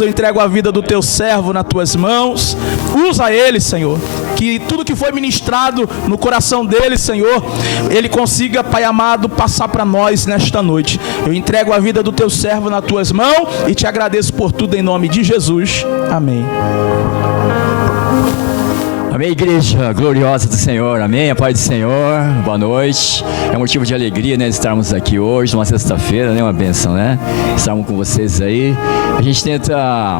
eu entrego a vida do teu servo nas tuas mãos. Usa ele, Senhor, que tudo que foi ministrado no coração dele, Senhor, ele consiga, Pai amado, passar para nós nesta noite. Eu entrego a vida do teu servo nas tuas mãos e te agradeço por tudo em nome de Jesus. Amém. Amém, igreja gloriosa do Senhor, amém, a paz do Senhor, boa noite. É um motivo de alegria, né, estarmos aqui hoje, numa sexta-feira, né, uma bênção, né, estarmos com vocês aí. A gente tenta,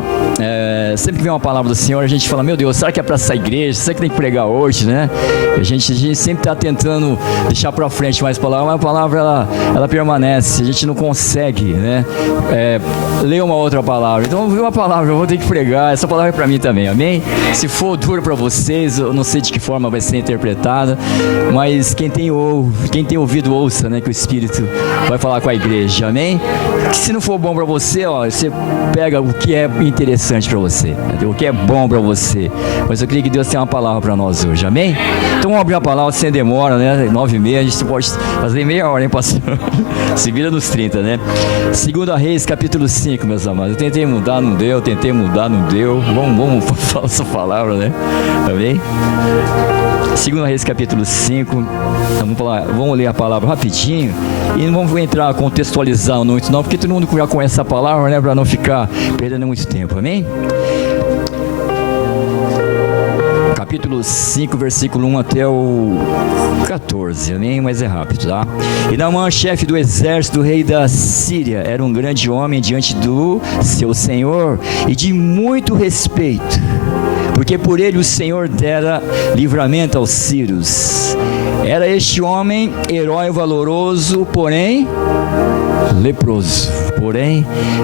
sempre que vem uma palavra do Senhor, a gente fala, meu Deus, será que é para essa igreja, será que tem que pregar hoje, né? A gente sempre está tentando deixar para frente mais palavras, mas a palavra, ela permanece, a gente não consegue, né, ler uma outra palavra. Então, vem uma palavra, eu vou ter que pregar, essa palavra é para mim também, amém? Se for duro para vocês, eu não sei de que forma vai ser interpretada, mas quem tem ouvido, ouça, né, que o Espírito vai falar com a igreja, amém? Que se não for bom para você, ó, você pega o que é interessante para você, o que é bom para você, mas eu creio que Deus tem uma palavra para nós hoje, amém? Então vamos abrir a palavra sem demora, né, 9h30, a gente pode fazer meia hora, hein, pastor? Se vira nos 30, né? 2 Reis, capítulo 5, meus amados. Eu tentei mudar, não deu, tentei mudar, não deu. Vamos falar essa palavra, né? Amém? 2 Reis, capítulo 5. Vamos ler a palavra rapidinho e não vamos entrar, contextualizar muito não, porque todo mundo já conhece essa palavra, né? Para não ficar perdendo muito tempo, amém? Capítulo 5, versículo 1 até o 14, amém? Mas é rápido, tá? E Naamã, chefe do exército do rei da Síria, era um grande homem diante do seu senhor e de muito respeito, porque por ele o Senhor dera livramento aos sírios. Era este homem herói valoroso, porém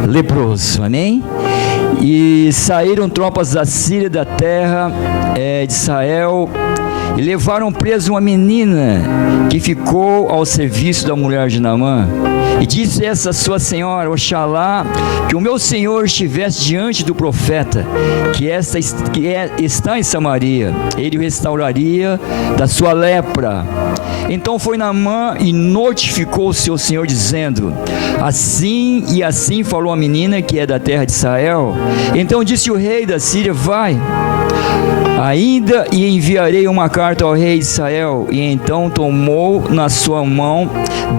leproso, amém? E saíram tropas da Síria, da terra de Israel, e levaram preso uma menina que ficou ao serviço da mulher de Naamã. E disse essa sua senhora, oxalá que o meu senhor estivesse diante do profeta, que está em Samaria, ele o restauraria da sua lepra. Então foi Naamã e notificou o seu senhor, dizendo, assim e assim falou a menina que é da terra de Israel. Então disse o rei da Síria, vai ainda e enviarei uma carta ao rei de Israel. E então tomou na sua mão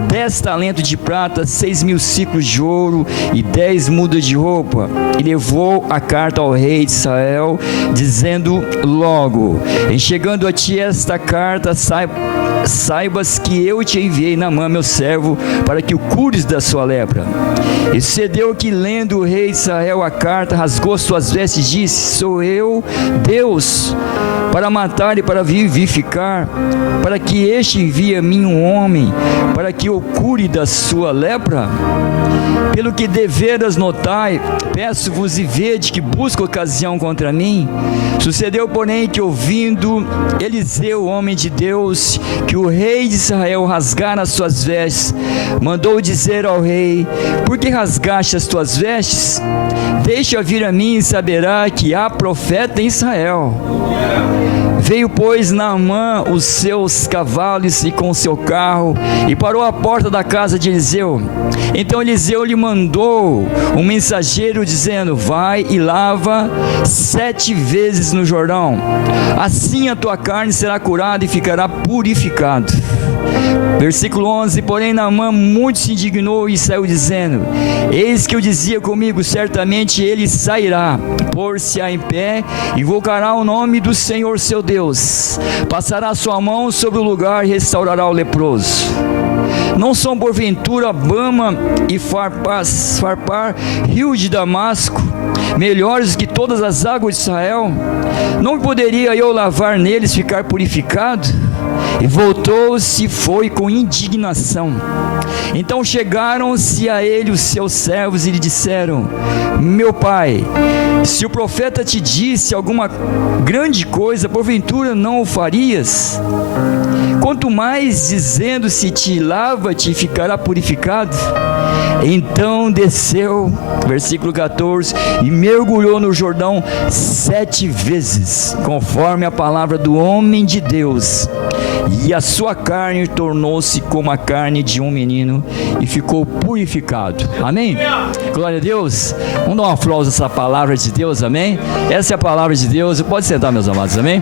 10 talentos de prata, 6.000 ciclos de ouro e 10 mudas de roupa, e levou a carta ao rei de Israel, dizendo logo, em chegando a ti esta carta, saibas que eu te enviei Naamã, meu servo, para que o cures da sua lepra. E sucedeu que, lendo o rei de Israel a carta, rasgou suas vestes e disse, sou eu, Deus, para matar e para vivificar, para que este envie a mim um homem, para que o cure da sua lepra? Pelo que deveras notai, peço-vos e vede que busca ocasião contra mim. Sucedeu, porém, que ouvindo Eliseu, homem de Deus, que o rei de Israel rasgara as suas vestes, mandou dizer ao rei, por que rasgaste as tuas vestes? Deixa vir a mim e saberá que há profeta em Israel. Veio, pois, Naamã os seus cavalos e com o seu carro, e parou à porta da casa de Eliseu. Então Eliseu lhe mandou um mensageiro, dizendo, vai e lava 7 vezes no Jordão, assim a tua carne será curada e ficará purificado. Versículo 11, porém Naamã muito se indignou e saiu dizendo, eis que eu dizia comigo, certamente ele sairá, pôr-se-á em pé, invocará o nome do Senhor seu Deus, passará sua mão sobre o lugar e restaurará o leproso. Não são porventura Bama e Farpar, rio de Damasco, melhores que todas as águas de Israel? Não poderia eu lavar neles, ficar purificado? E voltou-se e foi com indignação. Então chegaram-se a ele os seus servos e lhe disseram, meu pai, se o profeta te disse alguma grande coisa, porventura não o farias? Quanto mais dizendo-se te lava-te e ficará purificado? Então desceu, versículo 14, e mergulhou no Jordão 7 vezes, conforme a palavra do homem de Deus. E a sua carne tornou-se como a carne de um menino e ficou purificado. Amém? Glória a Deus. Vamos dar um aplauso a essa palavra de Deus, amém? Essa é a palavra de Deus. Pode sentar, meus amados, amém?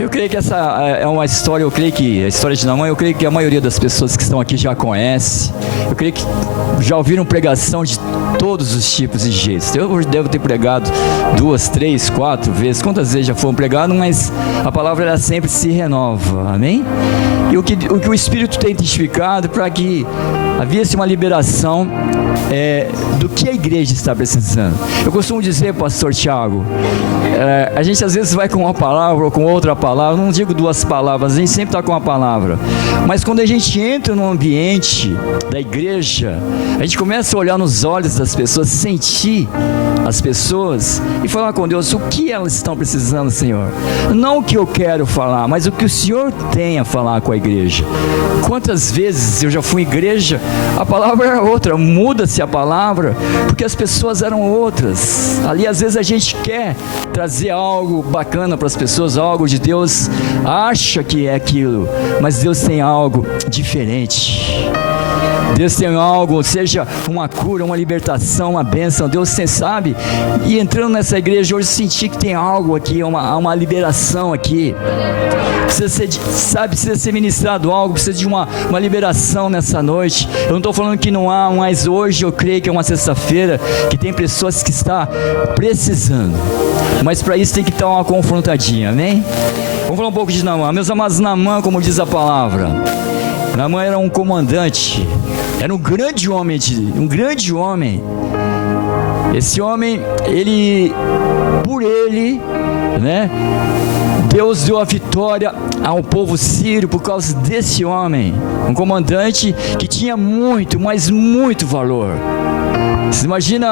Eu creio que essa é uma história, a história de Naamã, eu creio que a maioria das pessoas que estão aqui já conhece. Eu creio que já ouviram pregação de todos os tipos e jeitos. Eu devo ter pregado 2, 3, 4 vezes, quantas vezes já foram pregados, mas a palavra ela sempre se renova, amém? E o que o Espírito tem testificado para que havia-se uma liberação do que a igreja está precisando. Eu costumo dizer, pastor Tiago, a gente às vezes vai com uma palavra ou com outra palavra, não digo 2 palavras, a gente sempre está com uma palavra, mas quando a gente entra no ambiente da igreja, a gente começa a olhar nos olhos das pessoas, sentir as pessoas e falar com Deus o que elas estão precisando, Senhor. Não o que eu quero falar, mas o que o Senhor tem a falar com a igreja. Quantas vezes eu já fui em igreja, a palavra era outra, muda-se a palavra, porque as pessoas eram outras. Ali às vezes a gente quer trazer algo bacana para as pessoas, algo de Deus, acha que é aquilo, mas Deus tem algo diferente. Deus tem algo, seja uma cura, uma libertação, uma bênção, Deus tem, sabe? E entrando nessa igreja hoje, senti que tem algo aqui, uma liberação aqui. Precisa ser, precisa ser ministrado algo, precisa de uma liberação nessa noite. Eu não estou falando que não há, mas hoje eu creio que é uma sexta-feira que tem pessoas que estão precisando. Mas para isso tem que estar uma confrontadinha, amém? Vamos falar um pouco de Naamã. Meus amados, Naamã, como diz a palavra, Naamã era um comandante, era um grande homem. Esse homem, por ele, né? Deus deu a vitória ao povo sírio por causa desse homem, um comandante que tinha muito, mas muito valor. Você imagina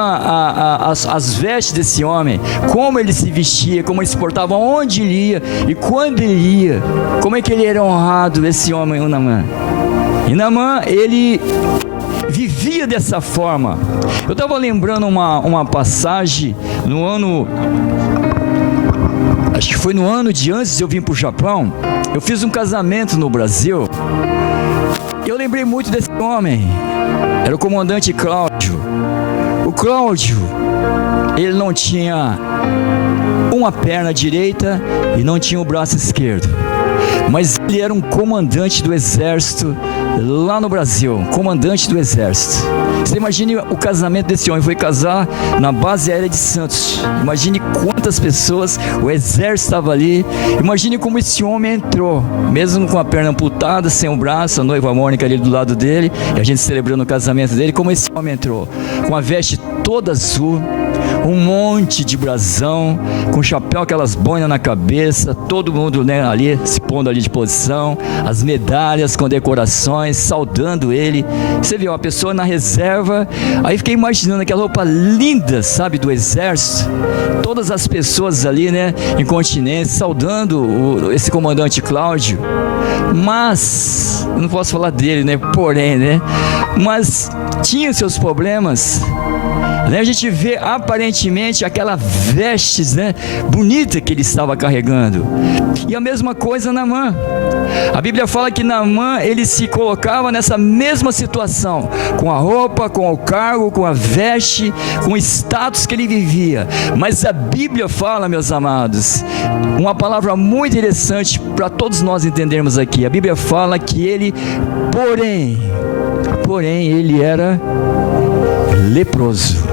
as vestes desse homem, como ele se vestia, como ele se portava, onde ele ia e quando ele ia, como é que ele era honrado, esse homem, o Naamã. E Naamã, ele vivia dessa forma. Eu estava lembrando uma passagem no ano, acho que foi no ano de antes de eu vir para o Japão. Eu fiz um casamento no Brasil. Eu lembrei muito desse homem. Era o comandante Cláudio. O Cláudio, ele não tinha uma perna direita e não tinha o braço esquerdo, mas ele era um comandante do exército lá no Brasil, comandante do exército. Você imagine o casamento desse homem, foi casar na base aérea de Santos. Imagine quantas pessoas, o exército estava ali. Imagine como esse homem entrou, mesmo com a perna amputada, sem o braço, a noiva Mônica ali do lado dele, e a gente celebrando o casamento dele, como esse homem entrou, com a veste toda azul, um monte de brasão, com chapéu, aquelas boinas na cabeça, todo mundo, né, ali, se pondo ali de posição, as medalhas com decorações, saudando ele. Você viu uma pessoa na reserva, aí fiquei imaginando aquela roupa linda, sabe, do exército, todas as pessoas ali, né, em continência, saudando esse comandante Cláudio. Mas, eu não posso falar dele, né, porém, né, mas tinha seus problemas. A gente vê aparentemente aquela vestes, né, bonita que ele estava carregando. E a mesma coisa Naamã. A Bíblia fala que Naamã, ele se colocava nessa mesma situação, com a roupa, com o cargo, com a veste, com o status que ele vivia. Mas a Bíblia fala, meus amados, uma palavra muito interessante para todos nós entendermos aqui. A Bíblia fala que ele, porém ele era leproso.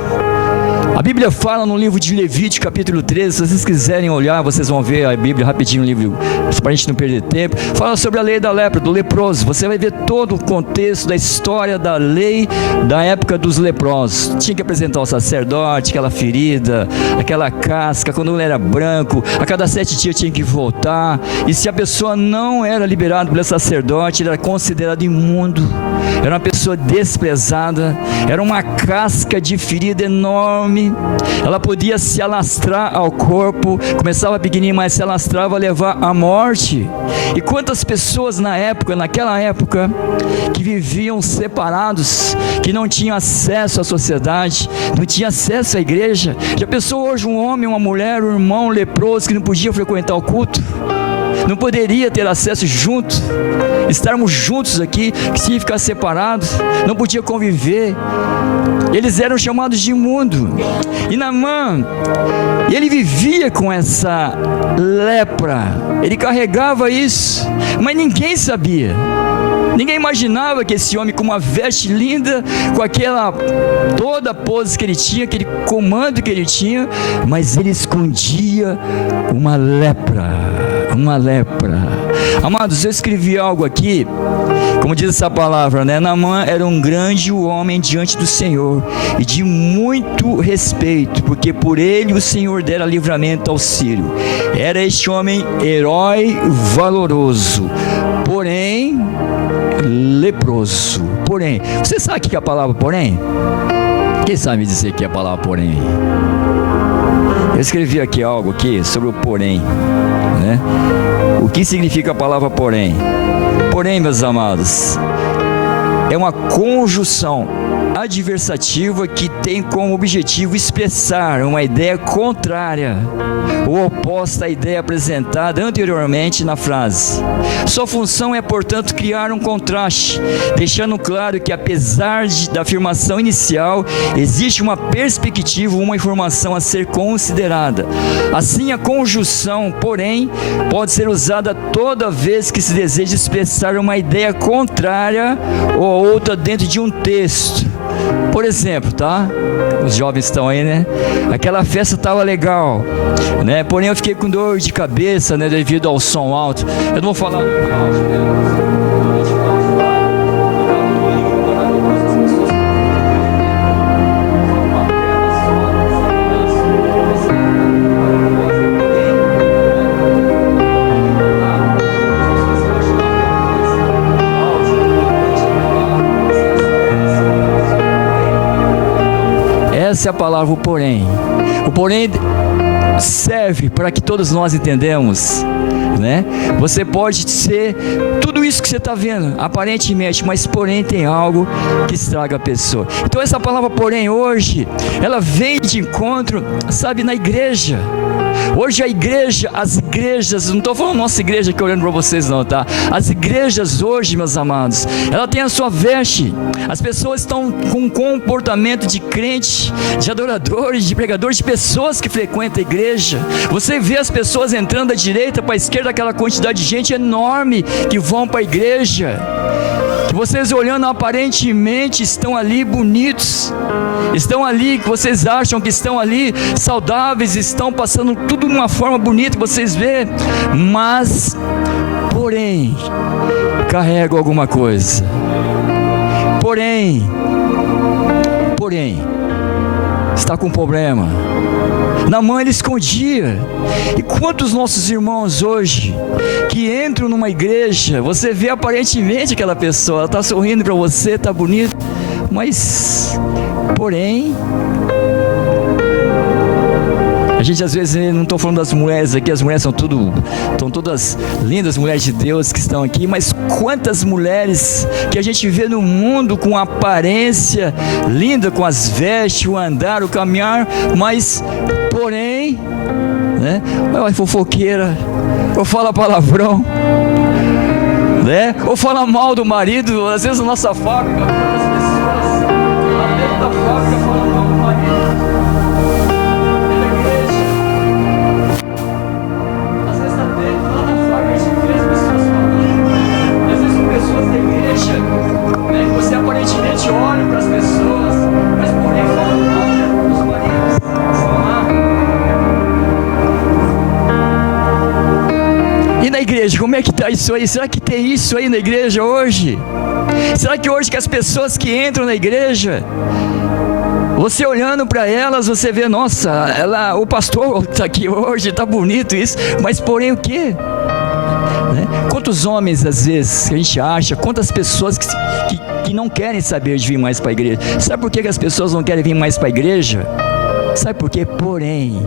A Bíblia fala no livro de Levítico, capítulo 13, se vocês quiserem olhar, vocês vão ver a Bíblia rapidinho no livro, para a gente não perder tempo. Fala sobre a lei da lepra, do leproso. Você vai ver todo o contexto da história da lei da época dos leprosos. Tinha que apresentar ao sacerdote aquela ferida, aquela casca, quando ele era branco, a cada 7 dias tinha que voltar. E se a pessoa não era liberada pelo sacerdote, ele era considerado imundo. Era uma pessoa desprezada, era uma casca de ferida enorme, homem, ela podia se alastrar ao corpo, começava pequenininho, mas se alastrava a levar à morte. E quantas pessoas naquela época, que viviam separados, que não tinham acesso à sociedade, não tinham acesso à igreja. Já pensou hoje um homem, uma mulher, um irmão leproso que não podia frequentar o culto? Não poderia ter acesso junto, estarmos juntos aqui, que significa separados, não podia conviver. Eles eram chamados de imundo. E Naamã, ele vivia com essa lepra, ele carregava isso, mas ninguém sabia. Ninguém imaginava que esse homem, com uma veste linda, com aquela toda a pose que ele tinha, aquele comando que ele tinha, mas ele escondia uma lepra. Amados, eu escrevi algo aqui, como diz essa palavra, né? Naamã era um grande homem diante do Senhor e de muito respeito, porque por ele o Senhor dera livramento ao Sírio. Era este homem herói valoroso, porém leproso. Porém, você sabe o que é a palavra porém? Quem sabe me dizer o que é a palavra porém? Eu escrevi aqui algo aqui sobre o porém, né? O que significa a palavra porém? Porém, meus amados, é uma conjunção adversativa que tem como objetivo expressar uma ideia contrária ou oposta à ideia apresentada anteriormente na frase. Sua função é, portanto, criar um contraste, deixando claro que, apesar da afirmação inicial, existe uma perspectiva, uma informação a ser considerada. Assim, a conjunção, porém, pode ser usada toda vez que se deseja expressar uma ideia contrária ou outra dentro de um texto. Por exemplo, tá? Os jovens estão aí, né? Aquela festa estava legal, né? Porém eu fiquei com dor de cabeça, né? Devido ao som alto. Eu não vou falar do alto, né? Essa é a palavra o porém. O porém serve para que todos nós entendamos, né? Você pode ser tudo isso que você está vendo, aparentemente, mas porém tem algo que estraga a pessoa. Então essa palavra porém hoje, ela vem de encontro, sabe, na igreja. Hoje a igreja, as igrejas, não estou falando nossa igreja aqui olhando para vocês não, tá? As igrejas hoje, meus amados, ela tem a sua veste. As pessoas estão com um comportamento de crente, de adoradores, de pregadores, de pessoas que frequentam a igreja. Você vê as pessoas entrando da direita para a esquerda, aquela quantidade de gente enorme que vão para a igreja. Que vocês olhando aparentemente estão ali bonitos, estão ali, que vocês acham que estão ali saudáveis, estão passando tudo de uma forma bonita que vocês vê, mas porém carregam alguma coisa. Porém está com problema. Naamã ele escondia. E quantos nossos irmãos hoje que entram numa igreja, você vê aparentemente aquela pessoa, ela está sorrindo para você, está bonita, mas porém, a gente às vezes, não estou falando das mulheres aqui, as mulheres estão todas lindas, mulheres de Deus que estão aqui, mas quantas mulheres que a gente vê no mundo com aparência linda, com as vestes, o andar, o caminhar, mas porém, né, é fofoqueira, ou fala palavrão, né, ou fala mal do marido, às vezes na nossa fábrica, as pessoas lá dentro da fábrica falam mal do marido. Você aparentemente olha para as pessoas, mas porém fala mal dos maridos. E na igreja, como é que está isso aí? Será que tem isso aí na igreja hoje? Será que hoje que as pessoas que entram na igreja, você olhando para elas, você vê, nossa, o pastor está aqui hoje, está bonito isso, mas porém o quê? Quantos homens às vezes que a gente acha, quantas pessoas que não querem saber de vir mais para a igreja. Sabe por que as pessoas não querem vir mais para a igreja? Sabe por quê? Porém,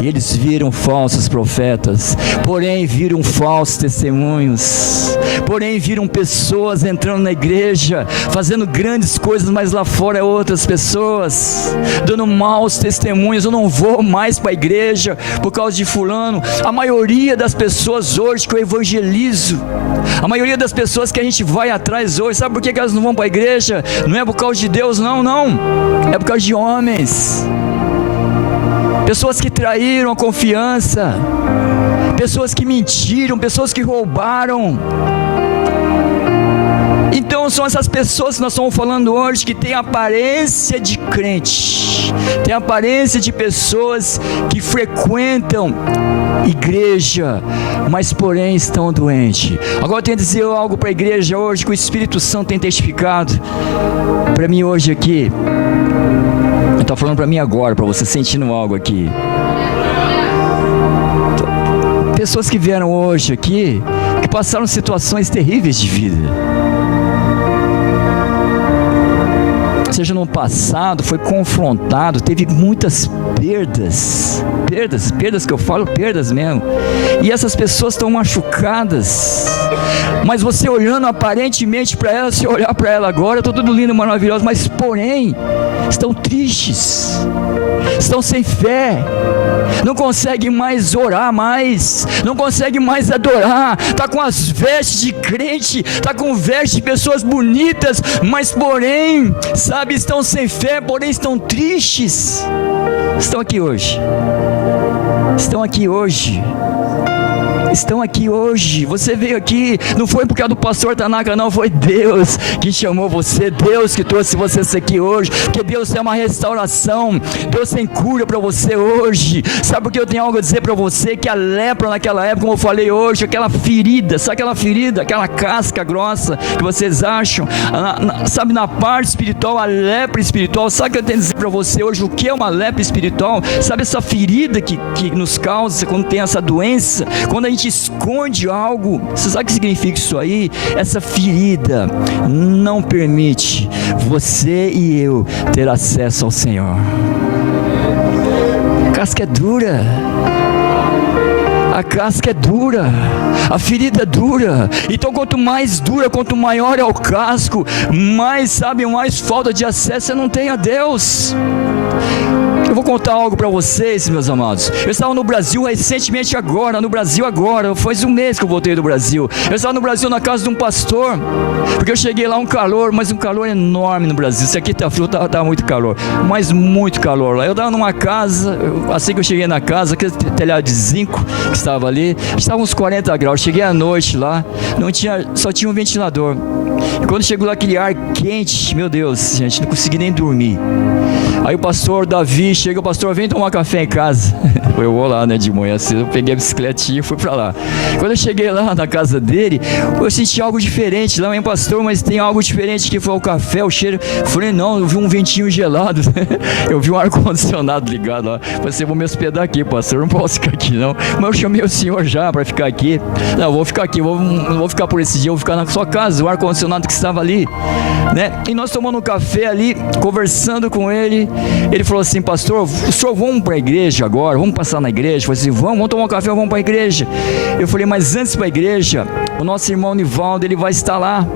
eles viram falsos profetas, porém viram falsos testemunhos, porém viram pessoas entrando na igreja, fazendo grandes coisas, mas lá fora é outras pessoas, dando maus testemunhos. Eu não vou mais para a igreja por causa de fulano. A maioria das pessoas hoje que eu evangelizo, a maioria das pessoas que a gente vai atrás hoje, sabe por que elas não vão para a igreja? Não é por causa de Deus, não, é por causa de homens. Pessoas que traíram a confiança, pessoas que mentiram, pessoas que roubaram. Então são essas pessoas que nós estamos falando hoje, que têm aparência de crente, têm aparência de pessoas que frequentam igreja, mas porém estão doentes. Agora eu tenho que dizer algo para a igreja hoje, que o Espírito Santo tem testificado para mim hoje aqui. Está falando para mim agora, para você sentindo algo aqui. Pessoas que vieram hoje aqui, que passaram situações terríveis de vida. Seja no passado, foi confrontado, teve muitas perdas que eu falo, perdas mesmo. E essas pessoas estão machucadas. Mas você olhando aparentemente para ela, se olhar para ela agora, estou tudo lindo, maravilhoso, mas porém, estão tristes, estão sem fé, não conseguem mais orar mais, não conseguem mais adorar, está com as vestes de crente, está com vestes de pessoas bonitas, mas porém, sabe, estão sem fé, porém estão tristes. Estão aqui hoje, estão aqui hoje. Estão aqui hoje. Você veio aqui, não foi por causa do pastor Tanaka, não, foi Deus que chamou você, Deus que trouxe você aqui hoje, porque Deus tem uma restauração, Deus tem cura para você hoje. Sabe por que eu tenho algo a dizer para você? Que a lepra naquela época, como eu falei hoje, aquela ferida, sabe aquela ferida, aquela casca grossa que vocês acham, sabe, na parte espiritual, a lepra espiritual, sabe o que eu tenho a dizer para você hoje? O que é uma lepra espiritual? Sabe essa ferida que nos causa quando tem essa doença, quando a gente esconde algo? Você sabe o que significa isso aí? Essa ferida não permite você e eu ter acesso ao Senhor. A casca é dura, a casca é dura, a ferida é dura. Então quanto mais dura, quanto maior é o casco, mais, sabe, mais falta de acesso você não tem a Deus. Eu vou contar algo para vocês, meus amados. Eu estava no Brasil recentemente agora, faz um mês que eu voltei do Brasil. Eu estava no Brasil na casa de um pastor, porque eu cheguei lá, um calor, mas um calor enorme no Brasil. Se aqui tá frio, tá muito calor, mas muito calor lá. Eu estava numa casa, assim que eu cheguei na casa, aquele telhado de zinco que estava ali, estava uns 40 graus. Cheguei à noite lá, só tinha um ventilador. E quando chegou lá aquele ar quente, meu Deus, gente, não consegui nem dormir. Aí o pastor Davi chega, o pastor, vem tomar café em casa. Eu vou lá, né, de manhã cedo, eu peguei a bicicletinha e fui pra lá. Quando eu cheguei lá na casa dele, eu senti algo diferente. Lá vem pastor, mas tem algo diferente, que foi o café, o cheiro. Eu falei, não, eu vi um ventinho gelado. Eu vi um ar-condicionado ligado lá. Eu falei, vou me hospedar aqui, pastor, eu não posso ficar aqui não. Mas eu chamei o senhor já pra ficar aqui. Não, eu vou ficar aqui, não vou ficar por esse dia, eu vou ficar na sua casa, o ar-condicionado que estava ali, né? E nós tomando um café ali, conversando com ele. Ele falou assim, pastor, o senhor vamos para a igreja agora? Vamos passar na igreja? Eu falei assim, vamos tomar um café, vamos para a igreja. Eu falei, mas antes para a igreja, o nosso irmão Nivaldo, ele vai estar lá.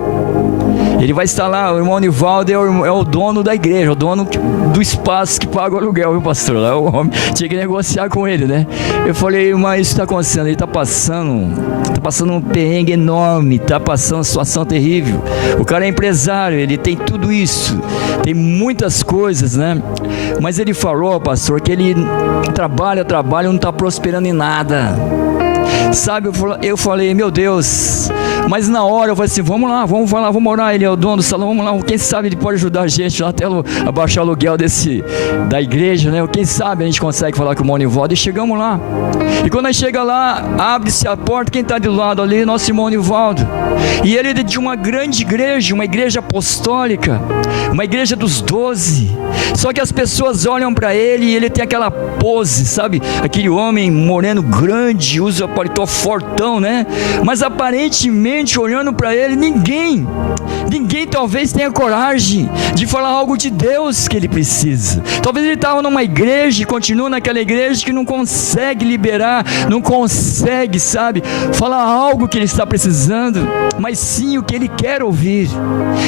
Ele vai estar lá, o irmão Nivaldo é o dono da igreja, o dono do espaço que paga o aluguel, viu, pastor? Lá o homem tinha que negociar com ele, né? Eu falei, mas isso está acontecendo, ele está passando um perrengue enorme, está passando uma situação terrível. O cara é empresário, ele tem tudo isso, tem muitas coisas, né? Mas ele falou, pastor, que ele trabalha, não está prosperando em nada. Sabe, eu falei, meu Deus. Mas na hora eu falei assim, vamos lá, vamos orar, ele é o dono do salão, vamos lá, quem sabe ele pode ajudar a gente lá até a baixar o aluguel da igreja, né? Quem sabe a gente consegue falar com o irmão Nivaldo. E chegamos lá, e quando a gente chega lá, abre-se a porta, quem está do lado ali? Nosso irmão Nivaldo. E ele é de uma grande igreja, uma igreja apostólica, uma igreja dos 12, só que as pessoas olham para ele e ele tem aquela pose, sabe, aquele homem moreno grande, usa paletó fortão, né? Mas aparentemente olhando para ele, ninguém ninguém talvez tenha coragem de falar algo de Deus que ele precisa. Talvez ele estava numa igreja e continua naquela igreja que não consegue liberar, não consegue, sabe, falar algo que ele está precisando, mas sim o que ele quer ouvir.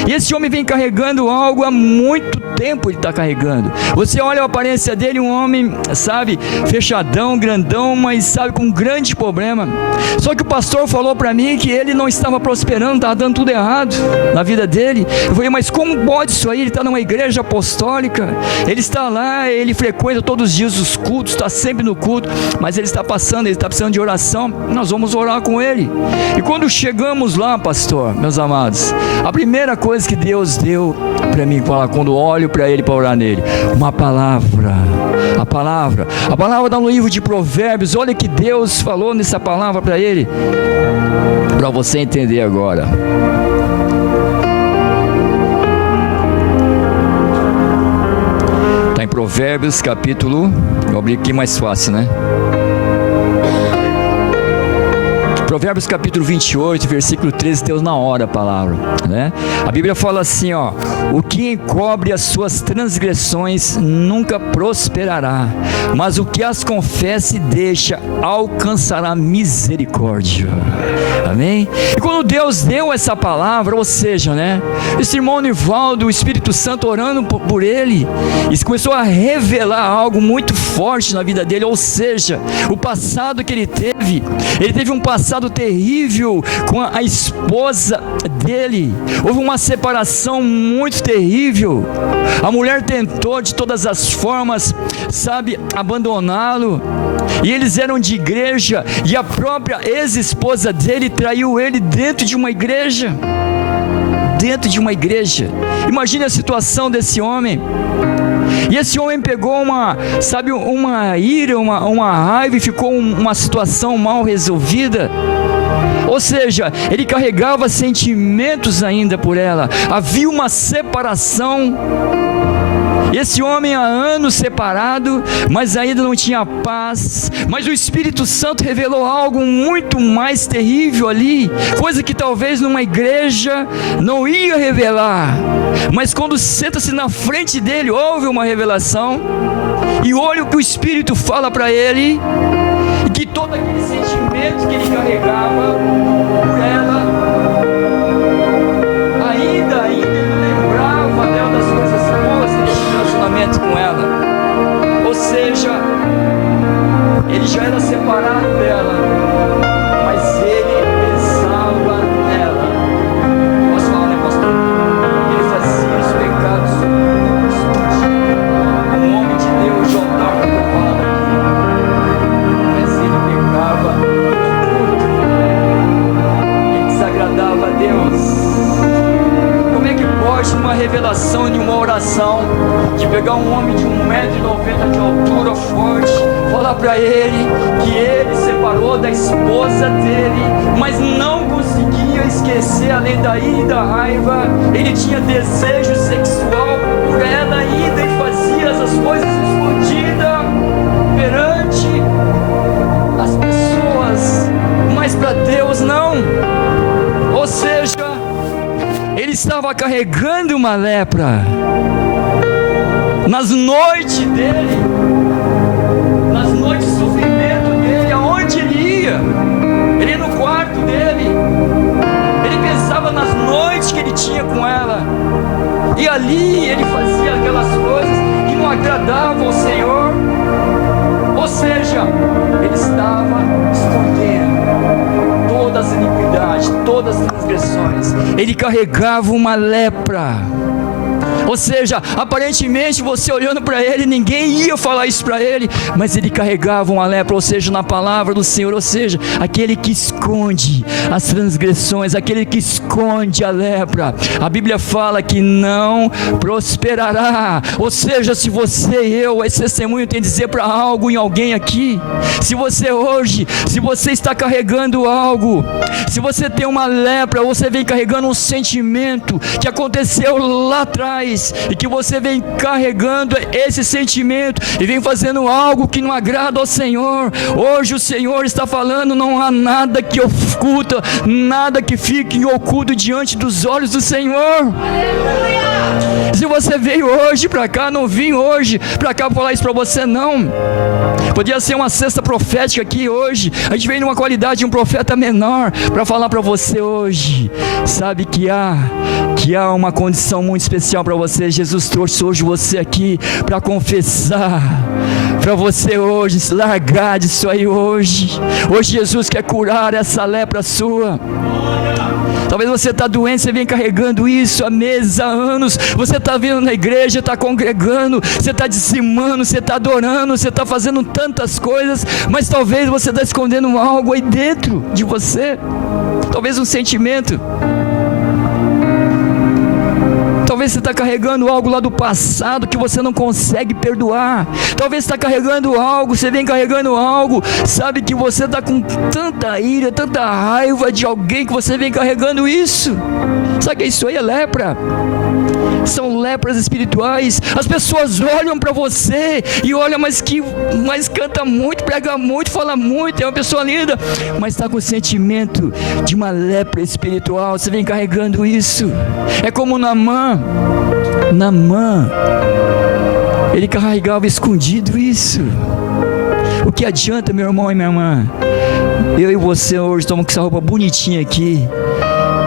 E esse homem vem carregando algo há muito tempo, ele está carregando. Você olha a aparência dele, um homem, sabe, fechadão, grandão, mas sabe, com um grande problema. Só que o pastor falou para mim que ele não estava prosperando, estava dando tudo errado na vida dele. Eu falei, mas como pode isso aí? Ele está numa igreja apostólica, ele está lá, ele frequenta todos os dias os cultos, está sempre no culto, mas ele está passando, ele está precisando de oração. Nós vamos orar com ele. E quando chegamos lá, pastor, meus amados, a primeira coisa que Deus deu para mim falar, quando olho para ele para orar nele, uma palavra. A palavra está no livro de Provérbios. Olha que Deus falou nessa palavra para ele, para você entender agora. Está em Provérbios capítulo, vou abrir aqui mais fácil, né? Provérbios capítulo 28, versículo 13, Deus na hora a palavra, né? A Bíblia fala assim, ó: o que encobre as suas transgressões nunca prosperará, mas o que as confessa e deixa alcançará misericórdia. Amém? E quando Deus deu essa palavra, ou seja, né, esse irmão Nivaldo, o Espírito Santo orando por ele, isso começou a revelar algo muito forte na vida dele, ou seja, o passado que ele teve um passado terrível com a esposa dele. Houve uma separação muito terrível. A mulher tentou de todas as formas, sabe, abandoná-lo. E eles eram de igreja, e a própria ex-esposa dele traiu ele dentro de uma igreja. Dentro de uma igreja. Imagine a situação desse homem. E esse homem pegou uma ira, uma raiva, e ficou uma situação mal resolvida. Ou seja, ele carregava sentimentos ainda por ela. Havia uma separação. Esse homem há anos separado, mas ainda não tinha paz. Mas o Espírito Santo revelou algo muito mais terrível ali, coisa que talvez numa igreja não ia revelar. Mas quando senta-se na frente dele, houve uma revelação. E olha o que o Espírito fala para ele, e que todo aquele sentimento que ele carregava por ela, ainda ele lembrava dela, das coisas boas que ele tinha relacionamento com ela. Ou seja, ele já era separado dela, mas ele pensava nela. Posso falar, né, pastor? Ele fazia os pecados ocultos. Um homem de Deus, João Paulo, que eu falo aqui, mas ele pecava oculto. Ele desagradava a Deus. Como é que pode, numa revelação, em uma oração, de pegar um homem de 1,90 m de altura, forte, falar para ele que ele separou da esposa dele, mas não conseguia esquecer, além da ira e da raiva, ele tinha desejo sexual por ela ainda, e fazia essas coisas escondidas perante as pessoas, mas para Deus não. Ou seja, ele estava carregando uma lepra. Nas noites dele, nas noites de sofrimento dele, aonde ele ia? Ele ia no quarto dele, ele pensava nas noites que ele tinha com ela, e ali ele fazia aquelas coisas que não agradavam ao Senhor. Ou seja, ele estava escondendo todas as iniquidades, todas as transgressões. Ele carregava uma lepra. Ou seja, aparentemente você olhando para ele, ninguém ia falar isso para ele, mas ele carregava uma lepra, ou seja, na palavra do Senhor, ou seja, aquele que esconde as transgressões, aquele que esconde a lepra, a Bíblia fala que não prosperará. Ou seja, se você e eu, esse testemunho tem a dizer para algo em alguém aqui, se você hoje, se você está carregando algo, se você tem uma lepra, você vem carregando um sentimento que aconteceu lá atrás, e que você vem carregando esse sentimento e vem fazendo algo que não agrada ao Senhor, hoje o Senhor está falando: não há nada fique oculta, nada que fique oculto diante dos olhos do Senhor. Se você veio hoje para cá, não vim hoje para cá falar isso para você, não. Podia ser uma cesta profética aqui hoje. A gente veio numa qualidade de um profeta menor para falar para você hoje. Sabe que há uma condição muito especial para você. Jesus trouxe hoje você aqui para confessar, para você hoje se largar disso aí hoje. Hoje Jesus quer curar essa lepra sua. Talvez você está doente, você vem carregando isso há meses, há anos. Você está vindo na igreja, está congregando, você está dizimando, você está adorando, você está fazendo tantas coisas, mas talvez você está escondendo algo aí dentro de você. Talvez um sentimento. Talvez você está carregando algo lá do passado que você não consegue perdoar. Talvez você está carregando algo, você vem carregando algo, sabe, que você está com tanta ira, tanta raiva de alguém que você vem carregando isso. Sabe que isso aí é lepra? São lepras espirituais. As pessoas olham para você e olham, mas canta muito, prega muito, fala muito, é uma pessoa linda, mas está com o sentimento de uma lepra espiritual. Você vem carregando isso. É como Naamã, ele carregava escondido isso. O que adianta, meu irmão e minha irmã? Eu e você hoje estamos com essa roupa bonitinha aqui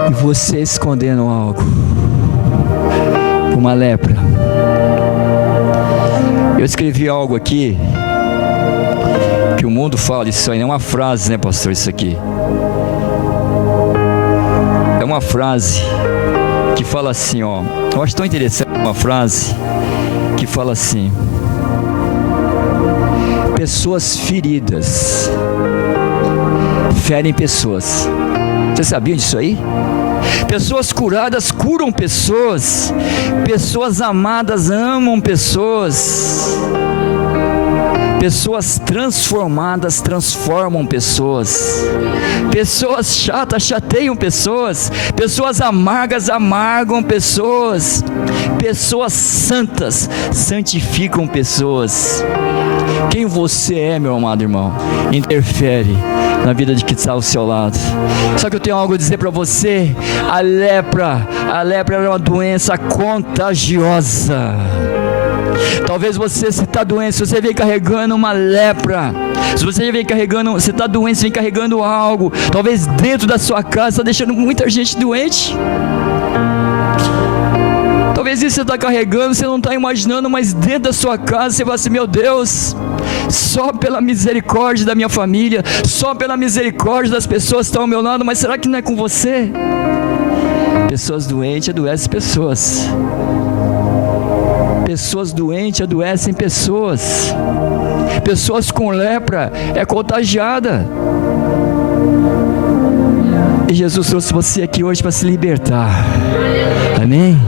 e você escondendo algo, uma lepra. Eu escrevi algo aqui que o mundo fala, isso aí não é uma frase, né, pastor? Isso aqui é uma frase que fala assim, ó. Eu acho tão interessante uma frase que fala assim: pessoas feridas ferem pessoas. Você sabia disso aí? Pessoas curadas curam pessoas. Pessoas amadas amam pessoas. Pessoas transformadas transformam pessoas. Pessoas chatas chateiam pessoas. Pessoas amargas amargam pessoas. Pessoas santas santificam pessoas. Quem você é, meu amado irmão, interfere na vida de quem está ao seu lado. Só que eu tenho algo a dizer para você. A lepra é uma doença contagiosa. Talvez você, se está doente, se você vem carregando uma lepra, se você vem carregando, você está doente, você vem carregando algo, talvez dentro da sua casa, está deixando muita gente doente. Talvez isso você está carregando, você não está imaginando, mas dentro da sua casa você vai assim: meu Deus, só pela misericórdia da minha família, só pela misericórdia das pessoas que estão ao meu lado, mas será que não é com você? Pessoas doentes adoecem pessoas. Pessoas doentes adoecem pessoas. Pessoas com lepra é contagiada. E Jesus trouxe você aqui hoje para se libertar. Amém?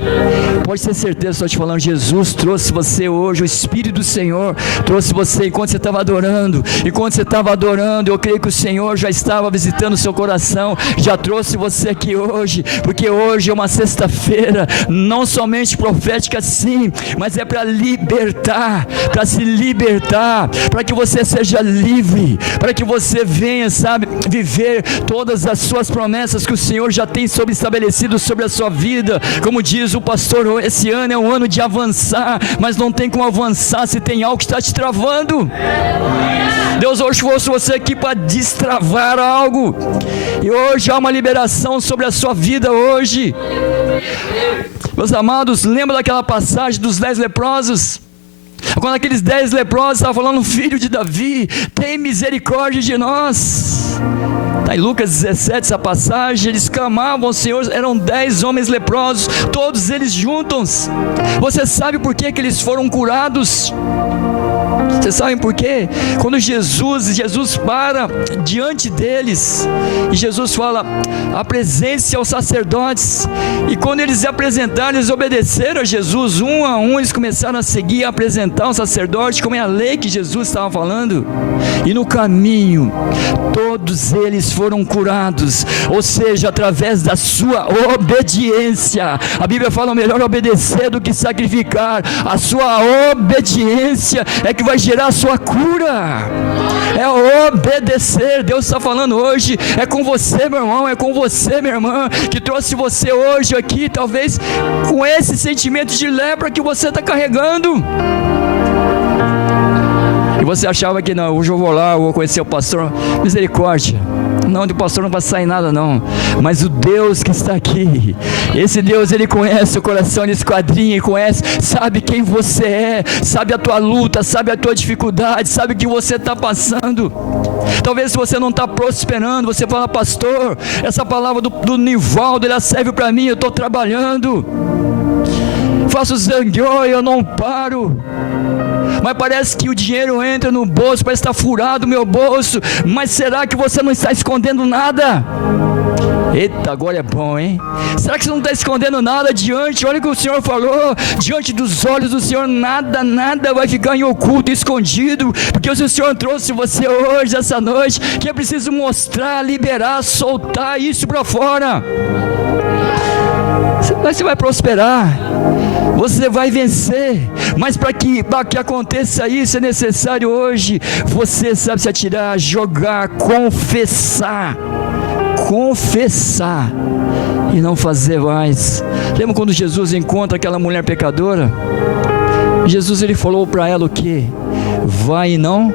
Pode ter certeza, estou te falando, Jesus trouxe você hoje, o Espírito do Senhor trouxe você enquanto você estava adorando. Enquanto você estava adorando, eu creio que o Senhor já estava visitando o seu coração, já trouxe você aqui hoje, porque hoje é uma sexta-feira, não somente profética sim, mas é para libertar, para se libertar, para que você seja livre, para que você venha, sabe, viver todas as suas promessas que o Senhor já tem estabelecido sobre a sua vida. Como diz o pastor, esse ano é um ano de avançar, mas não tem como avançar se tem algo que está te travando. Deus hoje trouxe você aqui para destravar algo, e hoje há uma liberação sobre a sua vida hoje. Meus amados, lembra daquela passagem dos 10 leprosos? Quando aqueles 10 leprosos estavam falando: filho de Davi, tem misericórdia de nós. Está em Lucas 17 essa passagem. Eles clamavam ao Senhor, eram 10 homens leprosos, todos eles juntos. Você sabe por que eles foram curados? Vocês sabem por quê? Quando Jesus para diante deles, e Jesus fala: apresente-se aos sacerdotes. E quando eles se apresentaram, eles obedeceram a Jesus, um a um, eles começaram a seguir, a apresentar ao sacerdote, como é a lei que Jesus estava falando. E no caminho, todos eles foram curados, ou seja, através da sua obediência. A Bíblia fala: melhor obedecer do que sacrificar. A sua obediência é que vai gerar a sua cura. é obedecer. Deus está falando hoje, é com você, meu irmão, é com você, minha irmã, que trouxe você hoje aqui, talvez com esse sentimento de lepra que você está carregando. E você achava que não, hoje eu vou lá, eu vou conhecer o pastor, misericórdia. Não, do pastor não vai sair nada não, mas o Deus que está aqui, esse Deus, Ele conhece o coração, Ele esquadrinha, Ele conhece, sabe quem você é, sabe a tua luta, sabe a tua dificuldade, sabe o que você está passando. Talvez se você não está prosperando, você fala, pastor, essa palavra do Nivaldo, ela serve para mim, eu estou trabalhando, faço zangueio, eu não paro, mas parece que o dinheiro entra no bolso, parece que está furado o meu bolso, mas será que você não está escondendo nada? Eita, agora é bom, hein? Será que você não está escondendo nada diante, olha o que o Senhor falou, diante dos olhos do Senhor, nada vai ficar em oculto, escondido, porque o Senhor trouxe você hoje, essa noite, que é preciso mostrar, liberar, soltar isso para fora. Você vai prosperar, você vai vencer, mas para que aconteça isso é necessário hoje você sabe se atirar, jogar, confessar e não fazer mais. Lembra quando Jesus encontra aquela mulher pecadora? Jesus, ele falou para ela o quê? Vai e não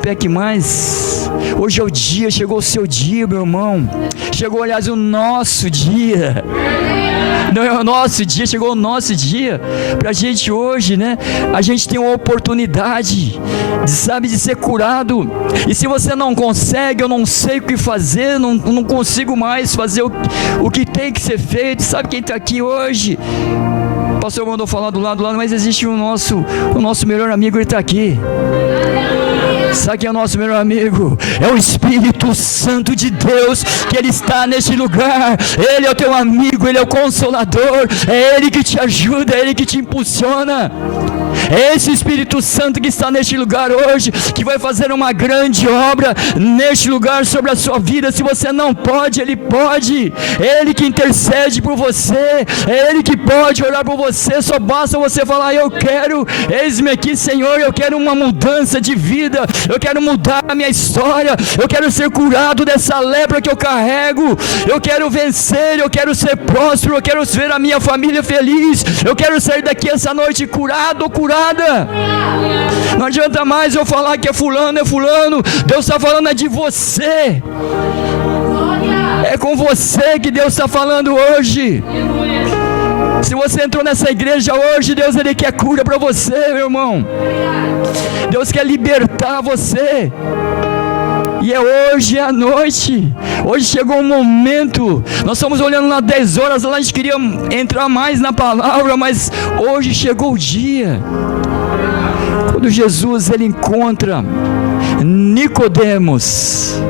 peque mais. Hoje é o dia, chegou o seu dia, meu irmão, chegou, aliás, o nosso dia. Não é o nosso dia, chegou o nosso dia, para a gente hoje, né? A gente tem uma oportunidade, de ser curado, e se você não consegue, eu não sei o que fazer, não consigo mais fazer o que tem que ser feito, sabe quem está aqui hoje? O pastor mandou falar do lado, mas existe o nosso melhor amigo, ele está aqui. Sabe quem é o nosso melhor amigo? É o Espírito Santo de Deus, que Ele está neste lugar. Ele é o teu amigo, Ele é o Consolador, é Ele que te ajuda, é Ele que te impulsiona. É esse Espírito Santo que está neste lugar hoje, que vai fazer uma grande obra neste lugar sobre a sua vida. Se você não pode, Ele pode. É Ele que intercede por você, é Ele que pode orar por você. Só basta você falar, eu quero, eis-me aqui, Senhor, eu quero uma mudança de vida, eu quero mudar a minha história, eu quero ser curado dessa lepra que eu carrego, eu quero vencer, eu quero ser próspero, eu quero ver a minha família feliz, eu quero sair daqui essa noite curado ou curada. Não adianta mais eu falar que é fulano, Deus está falando é de você, é com você que Deus está falando hoje. Se você entrou nessa igreja hoje, Deus, Ele quer cura para você, meu irmão. Deus quer libertar você. E é hoje à noite. Hoje chegou um momento. Nós estamos olhando lá 10 horas, lá a gente queria entrar mais na palavra, mas hoje chegou o dia. Quando Jesus, Ele encontra Nicodemos.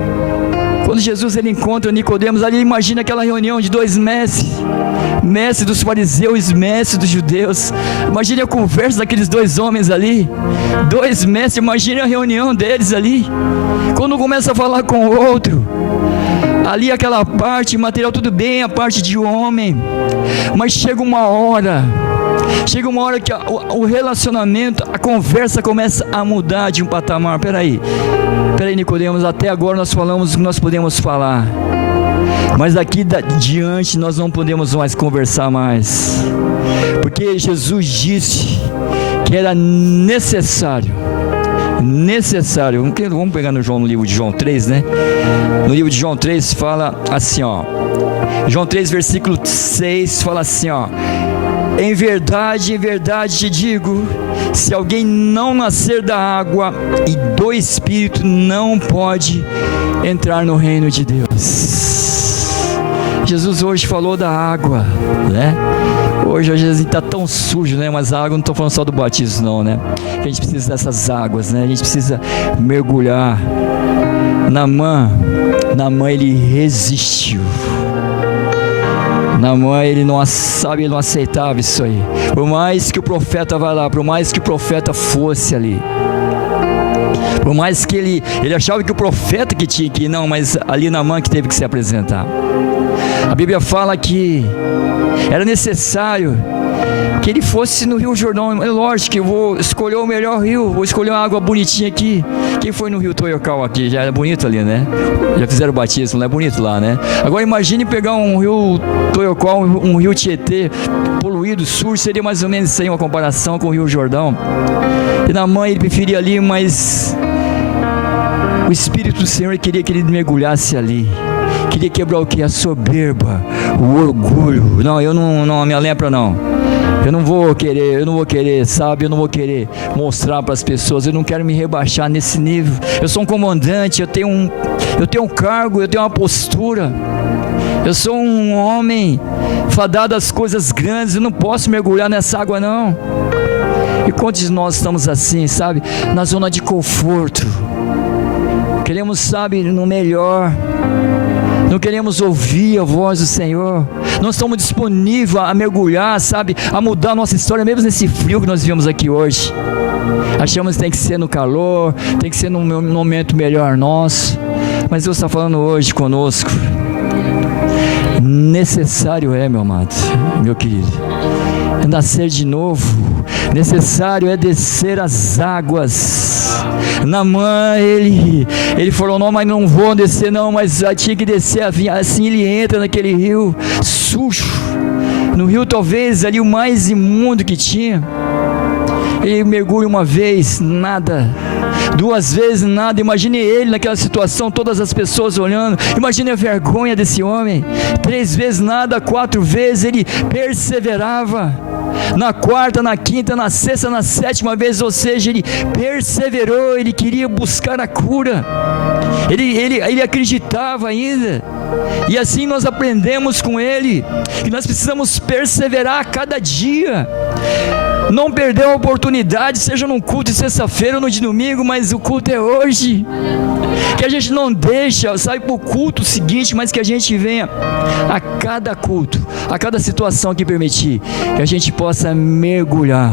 Quando Jesus, Ele encontra Nicodemos, ali imagina aquela reunião de 2 mestres. Mestre dos fariseus, mestre dos judeus. Imagine a conversa daqueles 2 homens ali, 2 mestres, imagine a reunião deles ali, quando começa a falar com o outro, ali aquela parte material, tudo bem, a parte de homem, mas chega uma hora que o relacionamento, a conversa começa a mudar de um patamar. Peraí Nicodemos, até agora nós falamos o que nós podemos falar, mas daqui diante nós não podemos mais conversar mais, porque Jesus disse que era necessário, vamos pegar no livro de João 3, né? No livro de João 3 fala assim, ó, João 3 versículo 6 fala assim, ó: em verdade te digo, se alguém não nascer da água e do Espírito, não pode entrar no reino de Deus. Jesus hoje falou da água, né? Hoje a gente está tão sujo, né? Mas a água, não estou falando só do batismo não, né? A gente precisa dessas águas, né? A gente precisa mergulhar. Naamã, ele resistiu. Naamã, ele não aceitava isso aí. Por mais que o profeta vá lá, por mais que o profeta fosse ali, por mais que ele achava que o profeta que tinha que ir, não, mas ali Naamã que teve que se apresentar. A Bíblia fala que era necessário que ele fosse no Rio Jordão. É lógico que eu vou escolher o melhor rio, vou escolher uma água bonitinha aqui. Quem foi no Rio Toyocau aqui? Já era bonito ali, né? Já fizeram o batismo, não é bonito lá, né? Agora imagine pegar um rio Toyocau, um rio Tietê, poluído, sujo, seria mais ou menos isso aí, uma comparação com o Rio Jordão. E na mãe ele preferia ali, mas o Espírito do Senhor queria que ele mergulhasse ali. Queria quebrar o que? A soberba, o orgulho. Não, eu não, a minha lepra não. Eu não vou querer, sabe? Eu não vou querer mostrar para as pessoas. Eu não quero me rebaixar nesse nível. Eu sou um comandante, eu tenho um cargo, eu tenho uma postura. Eu sou um homem fadado às coisas grandes. Eu não posso mergulhar nessa água, não. E quantos de nós estamos assim, sabe? Na zona de conforto. Queremos, sabe, no melhor. Não queremos ouvir a voz do Senhor. Não estamos disponíveis a mergulhar, sabe? A mudar a nossa história, mesmo nesse frio que nós vivemos aqui hoje. Achamos que tem que ser no calor, tem que ser num momento melhor nosso. Mas Deus está falando hoje conosco. Necessário é, meu amado, meu querido, é nascer de novo. Necessário é descer as águas. Naamã, ele falou, não, mas não vou descer não, mas já tinha que descer. Assim ele entra naquele rio sujo, no rio talvez ali o mais imundo que tinha. Ele mergulha uma vez, nada. Duas vezes, nada. Imagine ele naquela situação, todas as pessoas olhando. Imagine a vergonha desse homem. 3 vezes nada, 4 vezes ele perseverava. Na 4ª, na 5ª, na 6ª, na 7ª vez, ou seja, ele perseverou, ele queria buscar a cura, ele acreditava ainda. E assim nós aprendemos com ele, que nós precisamos perseverar a cada dia, não perder a oportunidade, seja num culto de sexta-feira ou no de domingo, mas o culto é hoje. Que a gente não deixa, sabe, para o culto seguinte, mas que a gente venha a cada culto, a cada situação que permitir, que a gente possa mergulhar,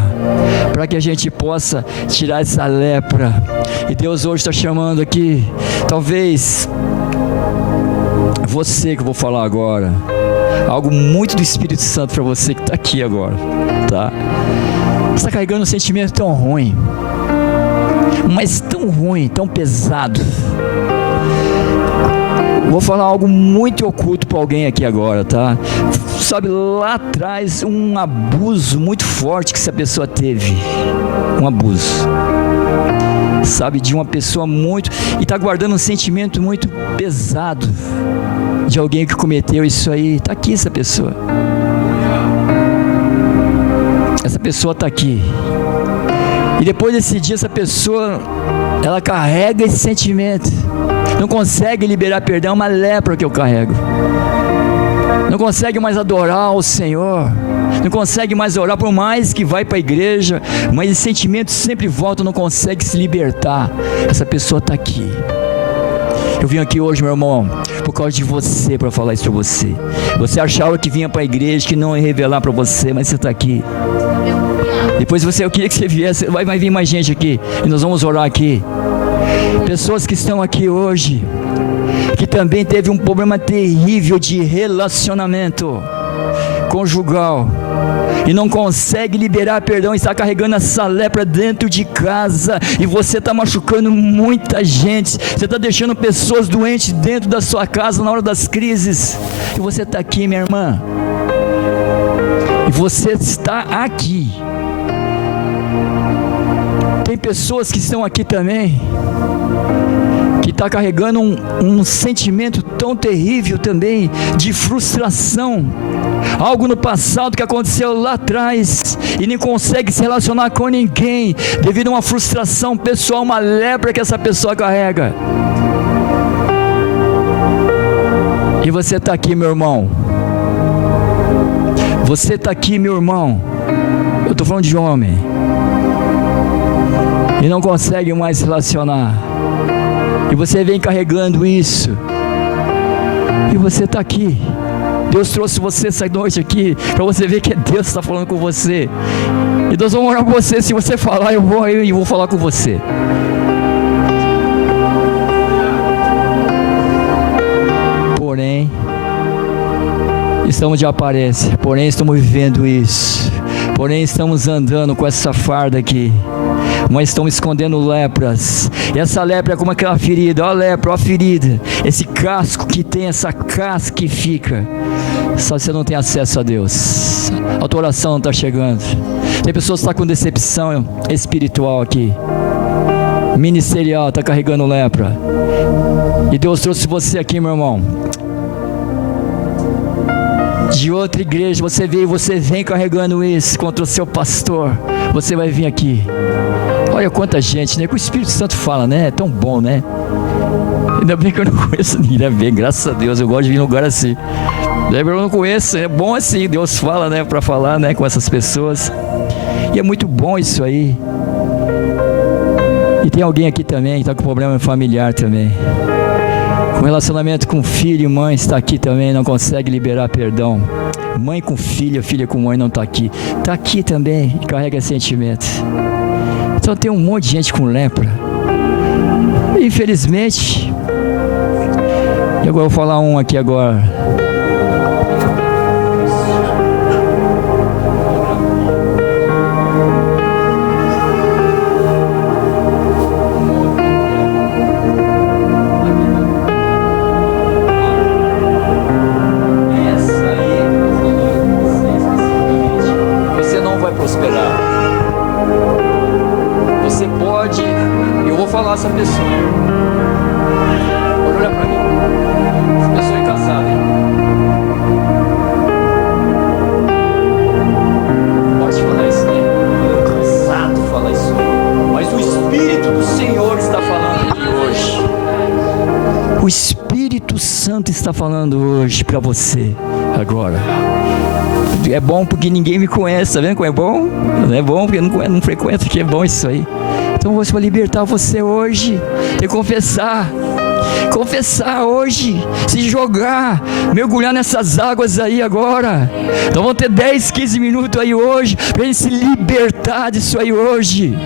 para que a gente possa tirar essa lepra. E Deus hoje está chamando aqui, talvez você que eu vou falar agora, algo muito do Espírito Santo para você que está aqui agora, tá? Você está carregando um sentimento tão ruim, mas tão ruim, tão pesado. Vou falar algo muito oculto para alguém aqui agora, tá? Sabe, lá atrás, um abuso muito forte que essa pessoa teve. Um abuso. Sabe, de uma pessoa muito... E está guardando um sentimento muito pesado de alguém que cometeu isso aí. Está aqui essa pessoa. Essa pessoa está aqui. E depois desse dia, essa pessoa, ela carrega esse sentimento. Não consegue liberar perdão, é uma lepra que eu carrego. Não consegue mais adorar o Senhor. Não consegue mais orar, por mais que vai para a igreja, mas esse sentimento sempre volta, não consegue se libertar. Essa pessoa está aqui. Eu vim aqui hoje, meu irmão, por causa de você, para falar isso para você. Você achava que vinha para a igreja, que não ia revelar para você, mas você está aqui. Depois eu queria que você viesse, vai vir mais gente aqui, e nós vamos orar aqui. Pessoas que estão aqui hoje, que também teve um problema terrível de relacionamento conjugal, e não consegue liberar perdão, está carregando essa lepra dentro de casa, e você está machucando muita gente, você está deixando pessoas doentes dentro da sua casa na hora das crises, e você está aqui, minha irmã, e você está aqui. Tem pessoas que estão aqui também, que está carregando um sentimento tão terrível também, de frustração, algo no passado que aconteceu lá atrás, e nem consegue se relacionar com ninguém, devido a uma frustração pessoal, uma lepra que essa pessoa carrega. E você está aqui, meu irmão, você está aqui, meu irmão, eu estou falando de homem, e não consegue mais se relacionar, e você vem carregando isso, e você está aqui. Deus trouxe você essa noite aqui, para você ver que é Deus que está falando com você, e Deus vai orar com você. Se você falar, eu vou falar com você. Porém, estamos de aparência, porém estamos vivendo isso, porém estamos andando com essa farda aqui, mas estamos escondendo lepras. E essa lepra é como aquela ferida, ó a lepra, ó a ferida, esse casco que tem, essa casca que fica, só você não tem acesso a Deus, a tua oração não está chegando. Tem pessoas que estão com decepção espiritual aqui, ministerial, está carregando lepra, e Deus trouxe você aqui, meu irmão, de outra igreja, você veio, você vem carregando isso contra o seu pastor, você vai vir aqui. Olha quanta gente, né? Que o Espírito Santo fala, né? É tão bom, né? Ainda bem que eu não conheço ninguém, ainda bem, graças a Deus, eu gosto de vir num lugar assim. Eu não conheço, é bom assim, Deus fala, né? Para falar, né? Com essas pessoas. E é muito bom isso aí. E tem alguém aqui também que está com problema familiar também. Com relacionamento com filho e mãe, está aqui também, não consegue liberar perdão. Mãe com filha, filha com mãe não está aqui. Está aqui também e carrega sentimento. Então tem um monte de gente com lepra. Infelizmente. E agora eu vou falar um aqui agora. Essa pessoa, olha pra mim, essa pessoa é casada, hein? Pode falar isso, né? Cansado de falar isso, mas o Espírito do Senhor está falando aqui hoje. O Espírito Santo está falando hoje para você, agora. É bom porque ninguém me conhece, tá vendo como é bom? Não é bom porque eu não frequento, que é bom isso aí. Então você vai libertar você hoje, tem que confessar hoje, se jogar, mergulhar nessas águas aí agora. Então vamos ter 10, 15 minutos aí hoje, para a gente se libertar disso aí hoje.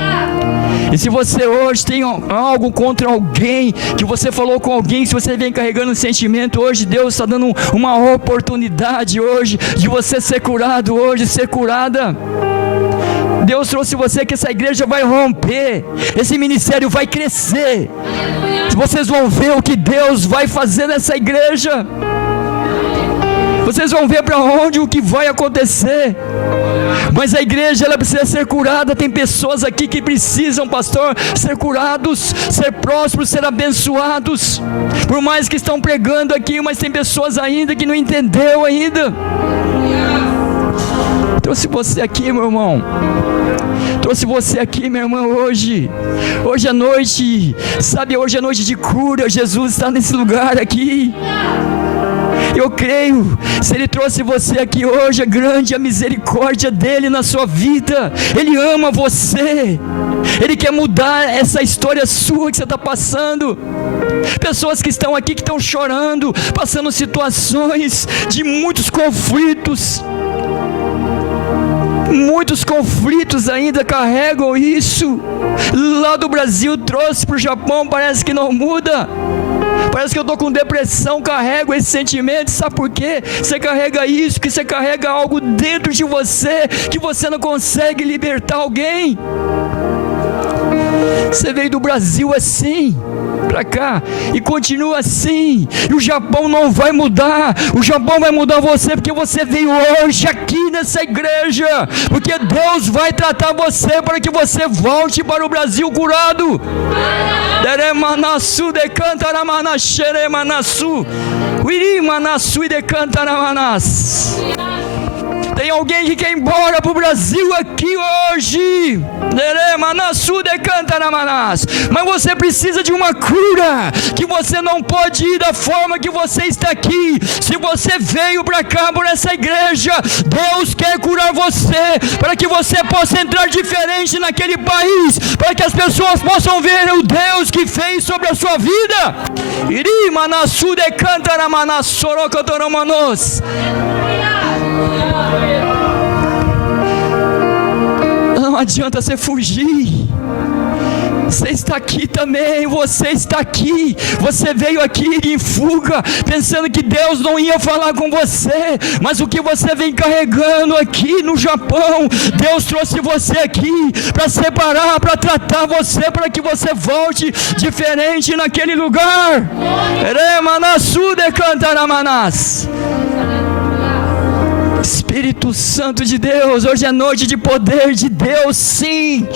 E se você hoje tem algo contra alguém, que você falou com alguém, se você vem carregando um sentimento, hoje Deus está dando uma oportunidade hoje, de você ser curado hoje, ser curada. Deus trouxe você que essa igreja vai romper, esse ministério vai crescer. Vocês vão ver o que Deus vai fazer nessa igreja. Vocês vão ver para onde o que vai acontecer. Mas a igreja ela precisa ser curada. Tem pessoas aqui que precisam, pastor, ser curados, ser prósperos, ser abençoados. Por mais que estão pregando aqui, mas tem pessoas ainda que não entendeu ainda. Trouxe você aqui, meu irmão. Trouxe você aqui, minha irmã, hoje é noite, sabe, hoje é noite de cura. Jesus está nesse lugar aqui. Eu creio, se Ele trouxe você aqui hoje, é grande a misericórdia dEle na sua vida. Ele ama você, Ele quer mudar essa história sua que você está passando. Pessoas que estão aqui, que estão chorando, passando situações de muitos conflitos. Muitos conflitos ainda carregam isso. Lá do Brasil trouxe para o Japão, parece que não muda. Parece que eu estou com depressão, carrego esse sentimento. Sabe por quê? Você carrega isso, que você carrega algo dentro de você, que você não consegue libertar alguém. Você veio do Brasil assim para cá e continua assim, e o Japão não vai mudar. O Japão vai mudar você, porque você veio hoje aqui nessa igreja, porque Deus vai tratar você para que você volte para o Brasil curado. Deremanasu de cantaramanaxere manasu uirimanasu de cantaramanas. Tem alguém que quer ir embora para o Brasil aqui hoje, mas você precisa de uma cura, que você não pode ir da forma que você está aqui. Se você veio para cá, por essa igreja, Deus quer curar você, para que você possa entrar diferente naquele país, para que as pessoas possam ver o Deus que fez sobre a sua vida. Não adianta você fugir. Você está aqui também, você está aqui. Você veio aqui em fuga, pensando que Deus não ia falar com você, mas o que você vem carregando aqui no Japão, Deus trouxe você aqui para separar, para tratar você, para que você volte diferente naquele lugar. Espírito Santo de Deus, hoje é noite de poder de Deus, sim.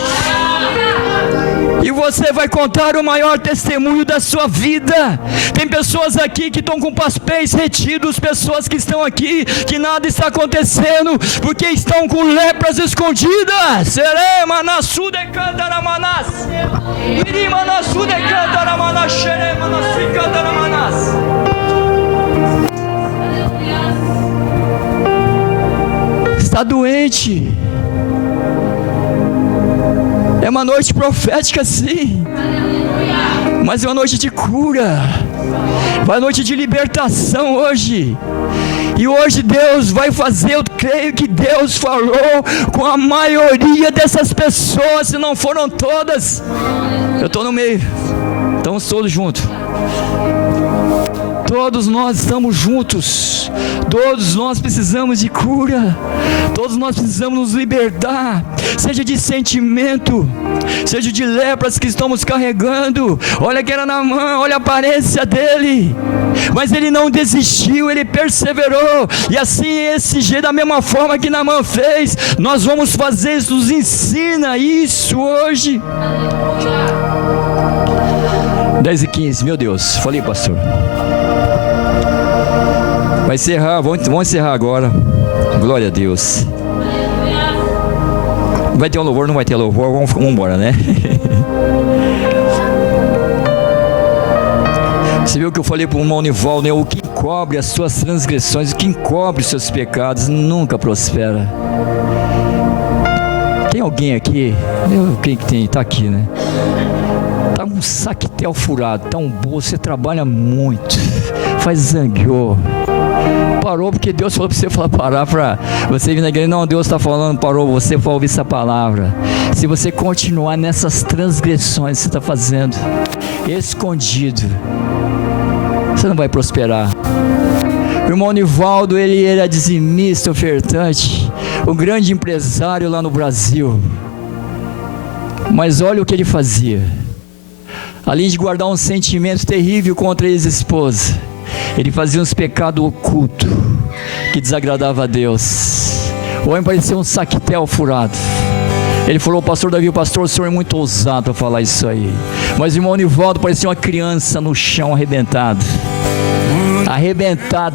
E você vai contar o maior testemunho da sua vida. Tem pessoas aqui que estão com papéis retidos, pessoas que estão aqui que nada está acontecendo, porque estão com lepras escondidas. Está doente. É uma noite profética, sim, mas é uma noite de cura, é uma noite de libertação hoje. E hoje Deus vai fazer, eu creio que Deus falou com a maioria dessas pessoas, se não foram todas. Eu estou no meio, estamos todos juntos. Todos nós estamos juntos, todos nós precisamos de cura, todos nós precisamos nos libertar, seja de sentimento, seja de lepras que estamos carregando. Olha que era Naamã, olha a aparência dele, mas ele não desistiu, ele perseverou, e assim esse jeito, da mesma forma que Naamã fez, nós vamos fazer isso, nos ensina isso hoje. 10h15, meu Deus, falei, pastor. Vai encerrar, vamos encerrar agora. Glória a Deus. Vai ter um louvor, não vai ter louvor? Vamos embora, né? Você viu que eu falei para o irmão Nivaldo, né? O que encobre as suas transgressões, o que encobre os seus pecados, nunca prospera. Tem alguém aqui? Quem que tem? Está aqui, né? Tá um saquetel furado, tá um bolso, você trabalha muito, faz zangueou. Parou porque Deus falou para você parar, para você vir na igreja. Não, Deus está falando, parou você para ouvir essa palavra. Se você continuar nessas transgressões que você está fazendo, escondido, você não vai prosperar. O irmão Nivaldo, ele era dizimista, ofertante, um grande empresário lá no Brasil. Mas olha o que ele fazia. Além de guardar um sentimento terrível contra a ex-esposa, ele fazia uns pecados ocultos que desagradavam a Deus. O homem parecia um saquetel furado. Ele falou: pastor Davi, pastor, o senhor é muito ousado para falar isso aí. Mas o irmão Nivaldo parecia uma criança no chão, arrebentado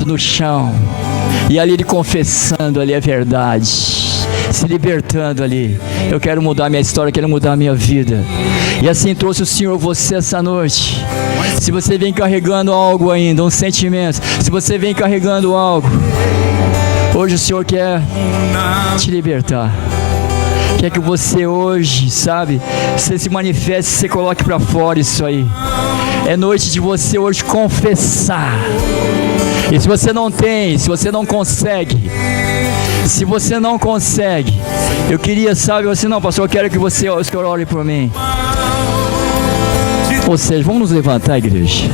no chão. E ali ele confessando ali a verdade, se libertando ali. Eu quero mudar minha história, quero mudar a minha vida. E assim trouxe o Senhor você essa noite. Se você vem carregando algo ainda, um sentimento, se você vem carregando algo, hoje o Senhor quer te libertar. Quer que você hoje, sabe, você se manifeste, você coloque para fora isso aí. É noite de você hoje confessar. E se você não tem, se você não consegue, eu queria, sabe, assim, não, pastor, eu quero que você ore por mim. Ou seja, vamos nos levantar, igreja.